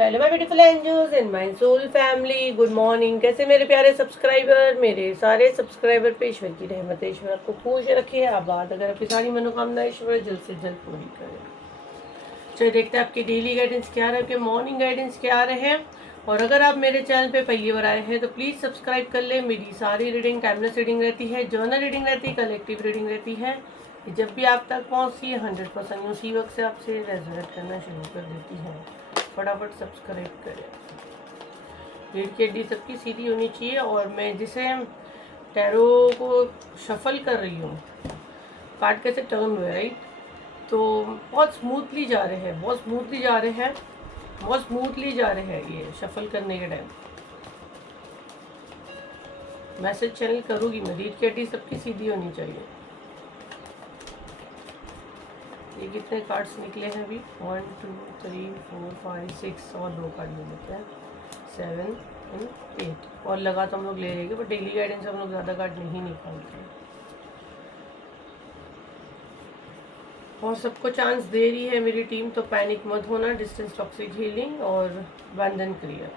Hello my beautiful angels and my soul family, good morning. कैसे मेरे प्यारे subscriber, मेरे सारे सब्सक्राइबर पे ईश्वर की रहमत है। ईश्वर आपको खुश रखे, आबाद, अगर आपकी सारी मनोकामना ईश्वर जल्द से जल्द पूरी करे। चलिए देखते हैं आपकी डेली गाइडेंस क्या रहे, आपके मॉर्निंग गाइडेंस क्या रहे। और अगर आप मेरे चैनल पे पहली बार आए हैं तो प्लीज़ सब्सक्राइब कर ले। मेरी सारी रीडिंग टाइमलेस रीडिंग रहती है, जर्नल रीडिंग रहती है, कलेक्टिव रीडिंग रहती है। जब भी आप तक पहुँचती है 100% उसी वक्त से आपसे रेजोनेट करना शुरू कर देती है। फटाफट सब्सक्राइब करें। रीढ़ की हड्डी सबकी सीधी होनी चाहिए। और मैं जिसे टैरो को शफल कर रही हूँ, कार्ड कैसे टर्न हुए, राइट, तो बहुत स्मूथली जा रहे हैं, बहुत स्मूथली जा रहे हैं, बहुत स्मूथली जा रहे हैं। ये शफल करने के टाइम मैसेज चैनल करूँगी मैं। रीढ़ की हड्डी सबकी सीधी होनी चाहिए। ये कितने कार्ड्स निकले हैं अभी? 1 2 3 4 5 6 और 2 कार्ड ले लेते हैं, 7 एंड 8 और लगा तो हम लोग ले लेंगे, बट डेली गाइडेंस हम लोग ज़्यादा कार्ड नहीं निकालते। और सबको चांस दे रही है मेरी टीम, तो पैनिक मत होना। डिस्टेंस टॉक्सिक हीलिंग और बंधन क्रिया,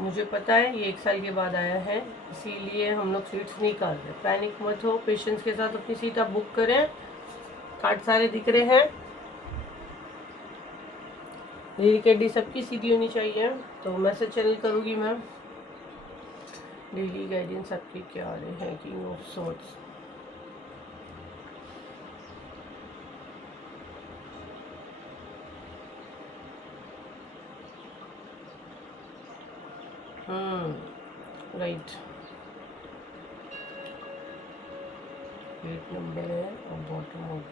मुझे पता है ये 1 साल के बाद आया है, इसीलिए हम लोग सीट्स निकाल रहे। पैनिक मत हो, पेशेंस के साथ अपनी सीट आप बुक करें। कार्ड सारे दिख रहे हैं। रीढ़ की हड्डी सबकी सीधी होनी चाहिए, तो मैसेज चैनल करूँगी मैं। डेली गाइडेंस आपके क्या आ रहे हैं? King of swords, right, 8 number है और bottom of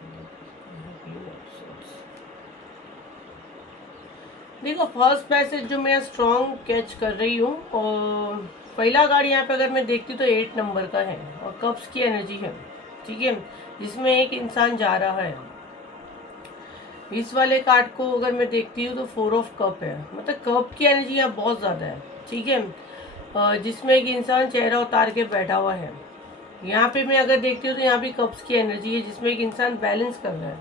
king of swords. देखो फर्स्ट मैसेज जो मैं स्ट्रॉन्ग कैच कर रही हूँ, और पहला कार्ड यहाँ पे अगर मैं देखती हूँ तो 8 नंबर का है और कप्स की एनर्जी है, ठीक है, जिसमें एक इंसान जा रहा है। इस वाले कार्ड को अगर मैं देखती हूँ तो 4 ऑफ कप है, मतलब कप की एनर्जी यहाँ बहुत ज़्यादा है, ठीक है, जिसमें एक इंसान चेहरा उतार के बैठा हुआ है। यहाँ पे मैं अगर देखती हूँ तो यहाँ भी कप्स की एनर्जी है, जिसमें एक इंसान बैलेंस कर रहा है।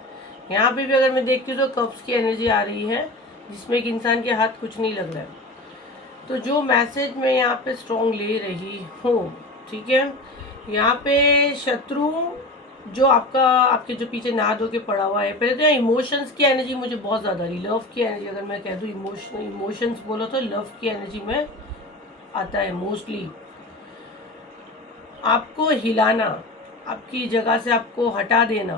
यहाँ पे भी अगर मैं देखती हूँ तो कप्स की एनर्जी आ रही है, जिसमें एक इंसान के हाथ कुछ नहीं लग रहा है। तो जो मैसेज मैं यहाँ पे स्ट्रॉन्ग ले रही हूँ, ठीक है, यहाँ पे शत्रु जो आपके जो पीछे ना धो के पड़ा हुआ है। पहले तो यहाँ इमोशंस की एनर्जी मुझे बहुत ज़्यादा रही, लव की एनर्जी अगर मैं कह दूँ, इमोशंस बोलो तो लव की एनर्जी में आता है मोस्टली। आपको हिलाना, आपकी जगह से आपको हटा देना,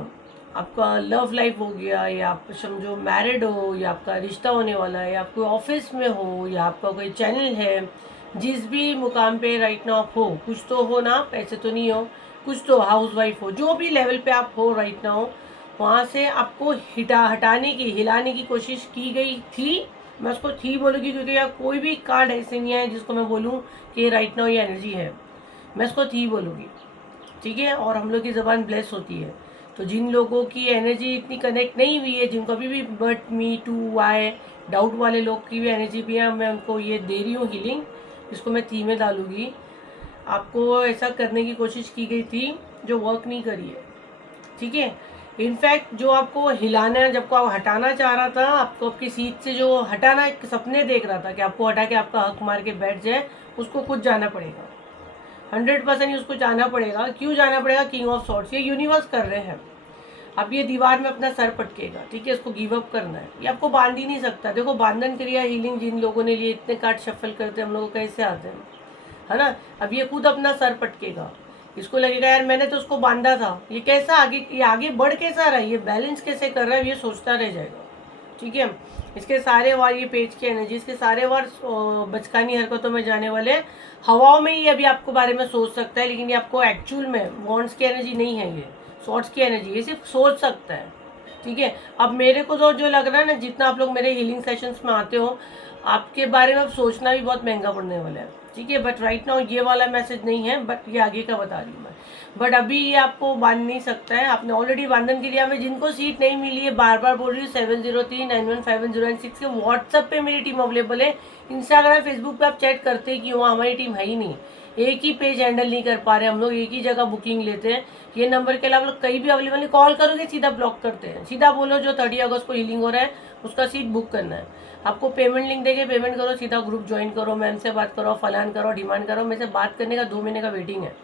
आपका लव लाइफ हो गया, या आप समझो मैरिड हो, या आपका रिश्ता होने वाला है, या आप कोई ऑफिस में हो, या आपका कोई चैनल है, जिस भी मुकाम पे राइट नाउ आप हो, कुछ तो हो ना, पैसे तो नहीं हो, कुछ तो हाउस वाइफ हो, जो भी लेवल पे आप हो राइट नाउ, वहाँ से आपको हटाने की, हिलाने की कोशिश की गई थी। मैं उसको थी बोलूँगी क्योंकि यार कोई भी कार्ड ऐसे नहीं है जिसको मैं बोलूँ कि राइट नाउ ये एनर्जी है, मैं इसको थी बोलूँगी, ठीक है। और हम लोग की ज़बान ब्लेस होती है, तो जिन लोगों की एनर्जी इतनी कनेक्ट नहीं हुई है, जिनको अभी भी बट मी टू आए डाउट वाले लोग की भी एनर्जी भी है, मैं उनको ये दे रही हूँ हीलिंग, इसको मैं थी में डालूँगी। आपको ऐसा करने की कोशिश की गई थी जो वर्क नहीं करी है, ठीक है। इनफैक्ट जो आपको हिलाना है, जब को आप हटाना चाह रहा था, आपको आपकी सीट से जो हटाना एक सपने देख रहा था कि आपको हटा के आपका हक मार के बैठ जाए, उसको खुद जाना पड़ेगा। 100% ही उसको जाना पड़ेगा। क्यों जाना पड़ेगा? किंग ऑफ सॉर्ड्स, ये यूनिवर्स कर रहे हैं। अब ये दीवार में अपना सर पटकेगा, ठीक है, इसको गिव अप करना है, ये आपको बांध ही नहीं सकता। देखो बांधन क्रिया हीलिंग जिन लोगों ने लिए, इतने कार्ड शफल करते हैं हम लोग कैसे आते हैं, है ना। अब ये खुद अपना सर पटकेगा, इसको लगेगा यार मैंने तो उसको बांधा था, ये कैसा आगे, ये आगे बढ़ कैसा रहा है, ये बैलेंस कैसे कर रहा है, ये सोचता रह जाएगा, ठीक है। इसके सारे वार, ये पेज की एनर्जी, इसके सारे वार बचकानी हरकतों में जाने वाले, हवाओं में ही अभी आपको बारे में सोच सकता है, लेकिन ये आपको एक्चुअल में वॉन्ड्स की एनर्जी नहीं है, ये सॉर्ट्स की एनर्जी, ये सिर्फ सोच सकता है, ठीक है। अब मेरे को तो जो लग रहा है ना, जितना आप लोग मेरे हीलिंग सेशंस में आते हो, आपके बारे में अब सोचना भी बहुत महंगा पड़ने वाला है, ठीक है। बट राइट नाउ ये वाला मैसेज नहीं है, बट ये आगे का बता रही हूँ मैं। बट अभी ये आपको बांध नहीं सकता है, आपने ऑलरेडी बांधन के लिए, हमें जिनको सीट नहीं मिली है, बार बार बोल रही हूँ, 7039157096 के व्हाट्सएप पे मेरी टीम अवेलेबल है। इंस्टाग्राम फेसबुक पे आप चैट करते हैं कि वहाँ हमारी टीम है ही नहीं, एक ही पेज हैंडल नहीं कर पा रहे हम लोग, एक ही जगह बुकिंग लेते हैं। ये नंबर के अलावा लोग कहीं भी अवेलेबल नहीं, कॉल करोगे सीधा ब्लॉक करते हैं, सीधा बोलो जो 30 अगस्त को हीलिंग हो रहा है उसका सीट बुक करना है। आपको पेमेंट लिंक देके पेमेंट करो, सीधा ग्रुप ज्वाइन करो, मैम से बात करो, फलान करो, डिमांड करो। मेरे से बात करने का 2 महीने का वेटिंग है।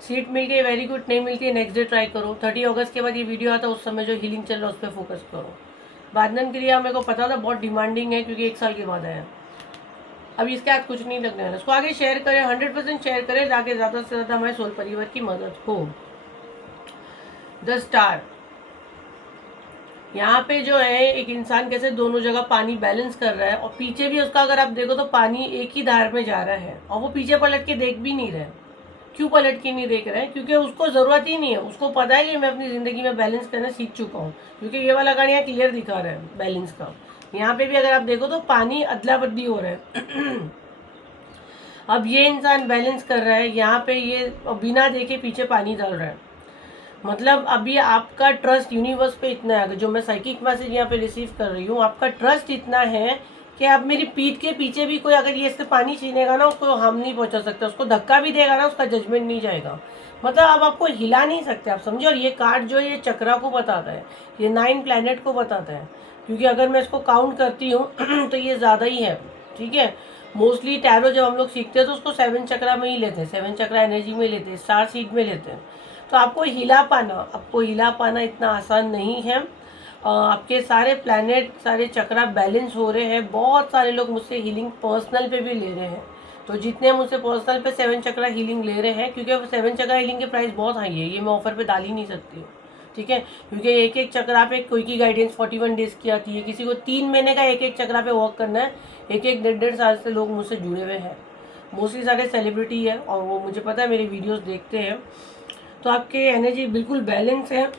सीट मिल गई वेरी गुड, नहीं मिलती है नेक्स्ट डे ट्राई करो। 30 अगस्त के बाद ये वीडियो आता है, उस समय जो हीलिंग चल रहा है उस पर फोकस करो। बांधन क्रिया मेरे को पता था बहुत डिमांडिंग है, क्योंकि 1 साल के बाद आया। अब इसके हाथ कुछ नहीं लगने वाला। इसको आगे शेयर करें, 100% शेयर करें, ताकि ज़्यादा से ज़्यादा हमारे सोल परिवार की मदद हो। द स्टार, यहाँ पे जो है एक इंसान कैसे दोनों जगह पानी बैलेंस कर रहा है, और पीछे भी उसका अगर आप देखो तो पानी एक ही धार में जा रहा है, और वो पीछे पलट के देख भी नहीं रहे। क्यों पलट के नहीं देख रहे हैं? क्योंकि उसको ज़रूरत ही नहीं है। उसको पता है कि मैं अपनी ज़िंदगी में बैलेंस करना सीख चुका हूँ, क्योंकि ये वाला गाड़ी यहाँ क्लियर दिखा रहा है बैलेंस का। यहाँ पे भी अगर आप देखो तो पानी अदला बदली हो रहा है। अब ये इंसान बैलेंस कर रहा है, यहाँ पे ये बिना देखे पीछे पानी डाल रहा है। मतलब अभी आपका ट्रस्ट यूनिवर्स पे इतना है, जो मैं साइकिक मैसेज यहाँ पे रिसीव कर रही हूँ, आपका ट्रस्ट इतना है कि अब मेरी पीठ के पीछे भी कोई अगर ये इससे पानी छीनेगा ना, उसको हार्म नहीं पहुंचा सकता। उसको धक्का भी देगा ना, उसका जजमेंट नहीं जाएगा। मतलब अब आपको हिला नहीं सकते, आप समझे। और ये कार्ड जो है ये चक्रा को बताता है, ये 9 प्लैनेट को बताता है, क्योंकि अगर मैं इसको काउंट करती हूँ तो ये ज़्यादा ही है, ठीक है। मोस्टली टैरो जब हम लोग सीखते हैं तो उसको 7 चक्रा में ही लेते हैं, 7 चक्रा एनर्जी में लेते हैं, स्टार सीड में लेते हैं। तो आपको हिला पाना इतना आसान नहीं है। आपके सारे प्लैनेट, सारे चक्रा बैलेंस हो रहे हैं। बहुत सारे लोग मुझसे हीलिंग पर्सनल पे भी ले रहे हैं। तो जितने मुझसे पर्सनल पे 7 चक्रा हीलिंग ले रहे हैं, क्योंकि 7 चक्रा हीलिंग के प्राइस बहुत हाई है, ये मैं ऑफर पे डाल ही नहीं सकती हूँ, ठीक है। क्योंकि एक एक चक्रा पे कोई की गाइडेंस 41 डेज की आती है, किसी को 3 महीने का एक एक चक्रा पे वर्क करना है। एक 1.5 साल से लोग मुझसे जुड़े हुए हैं, मोस्टली सारे सेलिब्रिटी है, और वो मुझे पता है मेरे वीडियोस देखते हैं। तो आपके एनर्जी बिल्कुल बैलेंस है।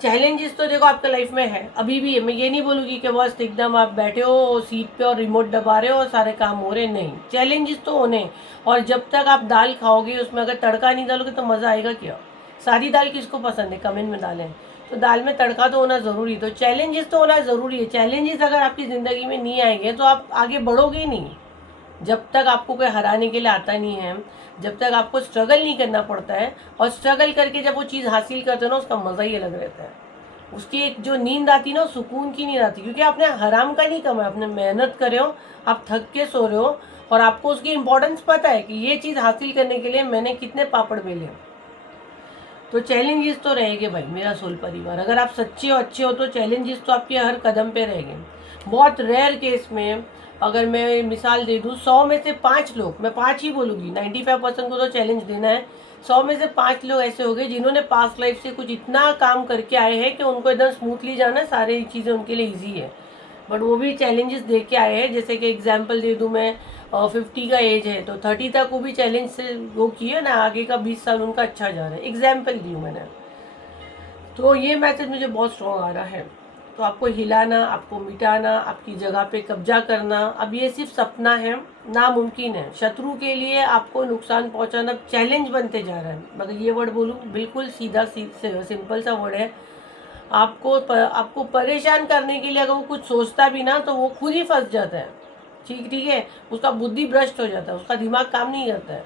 चैलेंजेस तो देखो आपके लाइफ में है, अभी भी है। मैं ये नहीं बोलूँगी कि बस एकदम आप बैठे हो सीट पे और रिमोट दबा रहे हो और सारे काम हो रहे, नहीं। चैलेंजेस तो होने, और जब तक आप दाल खाओगे उसमें अगर तड़का नहीं डालोगे तो मज़ा आएगा क्या? सारी दाल किसको पसंद है? कमेंट में डालें। तो दाल में तड़का तो होना ज़रूरी, तो चैलेंजेस तो होना ज़रूरी है। चैलेंजेस अगर आपकी ज़िंदगी में नहीं आएंगे तो आप आगे बढ़ोगे ही नहीं। जब तक आपको कोई हराने के लिए आता नहीं है, जब तक आपको स्ट्रगल नहीं करना पड़ता है, और स्ट्रगल करके जब वो चीज़ हासिल करते हो ना, उसका मज़ा ही अलग रहता है। उसकी एक जो नींद आती है ना, सुकून की नींद आती है, क्योंकि आपने हराम का नहीं कमाया, आपने मेहनत करे हो, आप थक के सो रहे हो, और आपको उसकी इंपॉर्टेंस पता है कि ये चीज़ हासिल करने के लिए मैंने कितने पापड़ बेले। तो चैलेंजेस तो रहेंगे भाई मेरा सोल परिवार। अगर आप सच्चे और अच्छे हो तो चैलेंजेस तो आपके हर कदम पे रहेंगे। बहुत रेयर केस में अगर मैं मिसाल दे दूँ, 100 में से 5 लोग, मैं 5 ही बोलूँगी, 95% को तो चैलेंज देना है। 100 में से 5 लोग ऐसे हो गए जिन्होंने पास्ट लाइफ से कुछ इतना काम करके आए हैं कि उनको एकदम स्मूथली जाना, सारी चीज़ें उनके लिए ईजी है। बट वो भी चैलेंजेस दे के आए हैं। जैसे कि एग्जाम्पल दे दूँ मैं, 50 का एज है तो 30 तक वो भी चैलेंज से वो किए ना, आगे का 20 साल उनका अच्छा जा रहा है। एग्जाम्पल दी हूँ मैंने। तो ये मैसेज मुझे बहुत स्ट्रॉन्ग आ रहा है। तो आपको हिलाना, आपको मिटाना, आपकी जगह पे कब्जा करना, अब ये सिर्फ सपना है, नामुमकिन है। शत्रु के लिए आपको नुकसान पहुंचाना चैलेंज बनते जा रहा है। मगर ये वर्ड बोलूँ, बिल्कुल सीधा सिंपल सा वर्ड है। आपको परेशान करने के लिए अगर वो कुछ सोचता भी ना, तो वो खुद ही फंस जाता है। ठीक है, उसका बुद्धि भ्रष्ट हो जाता है, उसका दिमाग काम नहीं करता है।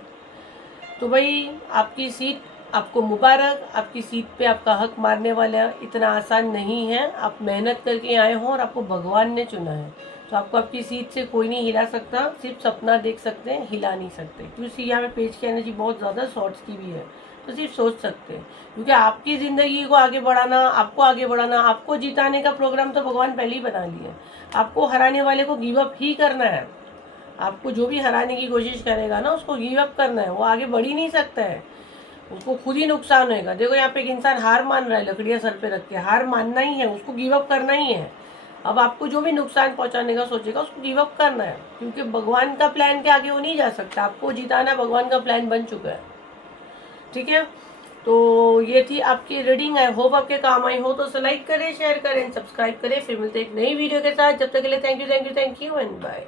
तो भाई आपकी सीट आपको मुबारक, आपकी सीट पे आपका हक मारने वाला इतना आसान नहीं है। आप मेहनत करके आए हो और आपको भगवान ने चुना है। तो आपको आपकी सीट से कोई नहीं हिला सकता, सिर्फ सपना देख सकते हैं, हिला नहीं सकते। क्योंकि यहाँ पे पेज की एनर्जी बहुत ज़्यादा शॉर्ट्स की भी है, तो सिर्फ सोच सकते हैं। क्योंकि आपकी ज़िंदगी को आगे बढ़ाना, आपको आगे बढ़ाना, आपको जिताने का प्रोग्राम तो भगवान पहले ही बना लिया। आपको हराने वाले को गिव अप ही करना है। आपको जो भी हराने की कोशिश करेगा ना, उसको गिव अप करना है। वो आगे बढ़ ही नहीं सकता है, उसको खुद ही नुकसान होएगा। देखो यहाँ पे एक इंसान हार मान रहा है, लकड़ियाँ सर पे रख के। हार मानना ही है, उसको गिव अप करना ही है। अब आपको जो भी नुकसान पहुंचाने का सोचेगा उसको गिव अप करना है, क्योंकि भगवान का प्लान के आगे वो नहीं जा सकता। आपको जिताना भगवान का प्लान बन चुका है, ठीक है। तो ये थी आपकी रीडिंग। आई होप आपके काम आई हो। तो लाइक करें, शेयर करें, सब्सक्राइब करें। फिर मिलते हैं एक नई वीडियो के साथ। जब तक के लिए थैंक यू एंड बाय।